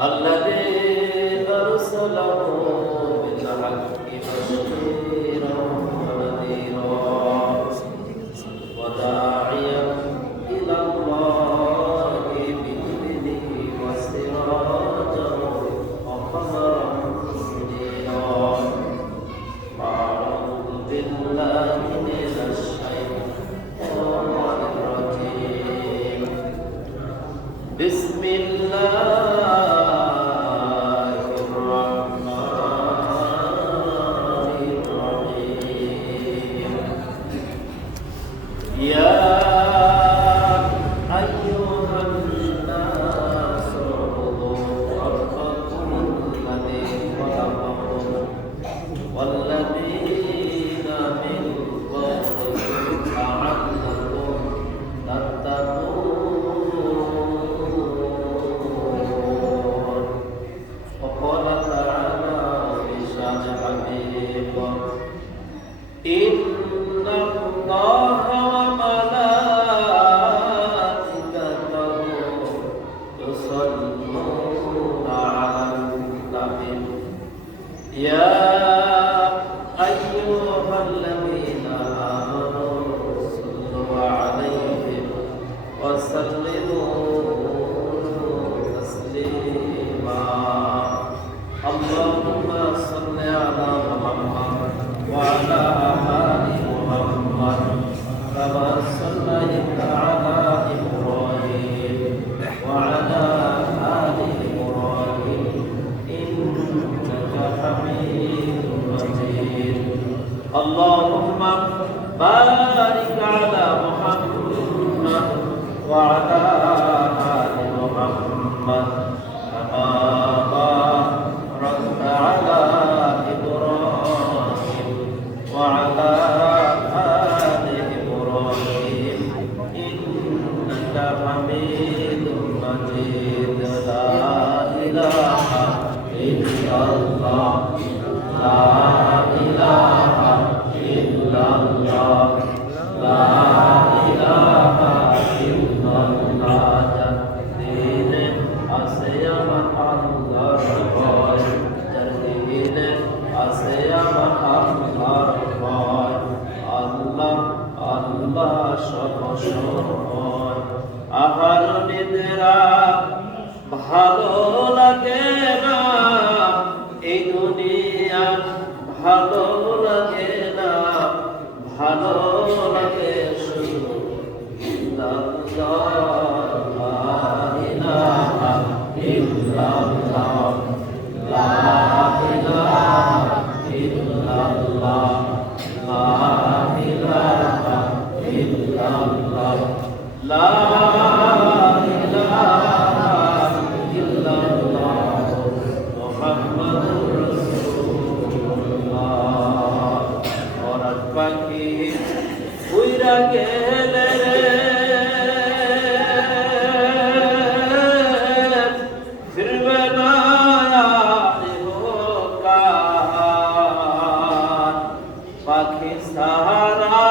الذي أرسله بالحق بشيرا ونذيرا وداعيا إلى الله بإذنه وسراجا وقمرا منيرا أعوذ بالله من الشيطان الرجيم بسم الله اللهم بارك على محمد وعلى آل محمد كما باركت على إبراهيم وعلى آل إبراهيم إنك حميد مجيد لا إله إلا الله لا إله إلا الله لا إله إلا الله جديد أسيام الله رواي جديد أسيام الله رواي الله الله شكر আহার নিদ্রা ভালো লাগে না এই দুনিয়া ভালো লাগে না ভালো লাগে শুধু লা ইলাহা ইল্লাল্লাহ লা ইলাহা ইল্লাল্লাহ লা ইলাহা ইল্লাল্লাহ লা গেলে ফিরবে না পাখি সাহারা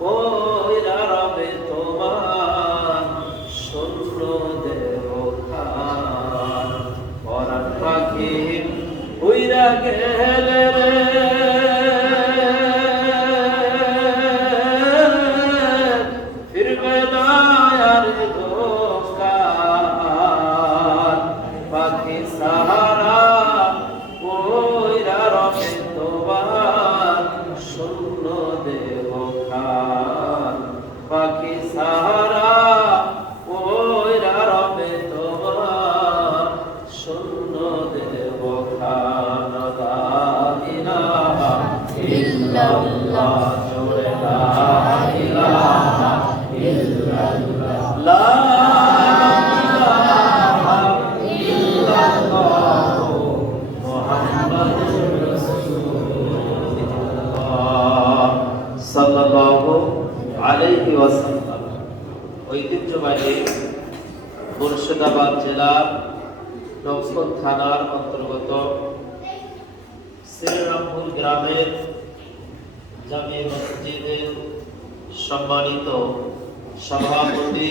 কইরা রবে তোমার শূন্য দেহ খান পরাণ পাখি উইরা গেলে পাখি সাহারা ওইরা রবে তোমার শূন্য দেব খান লা ইলাহা ইল্লাল্লাহ লা ইলাহা ইল্লাল্লাহ লা ইলাহা ইল্লাল্লাহ মুহাম্মাদুর রাসূলুল্লাহ সাল্লাল্লাহু আলাইহি ওয়াসাল্লাম। ঐতিহ্যবাহী মুর্শিদাবাদ জেলার নওশাদ থানার অন্তর্গত শ্রীরামপুর গ্রামের জামে মসজিদের সম্মানিত সভাপতি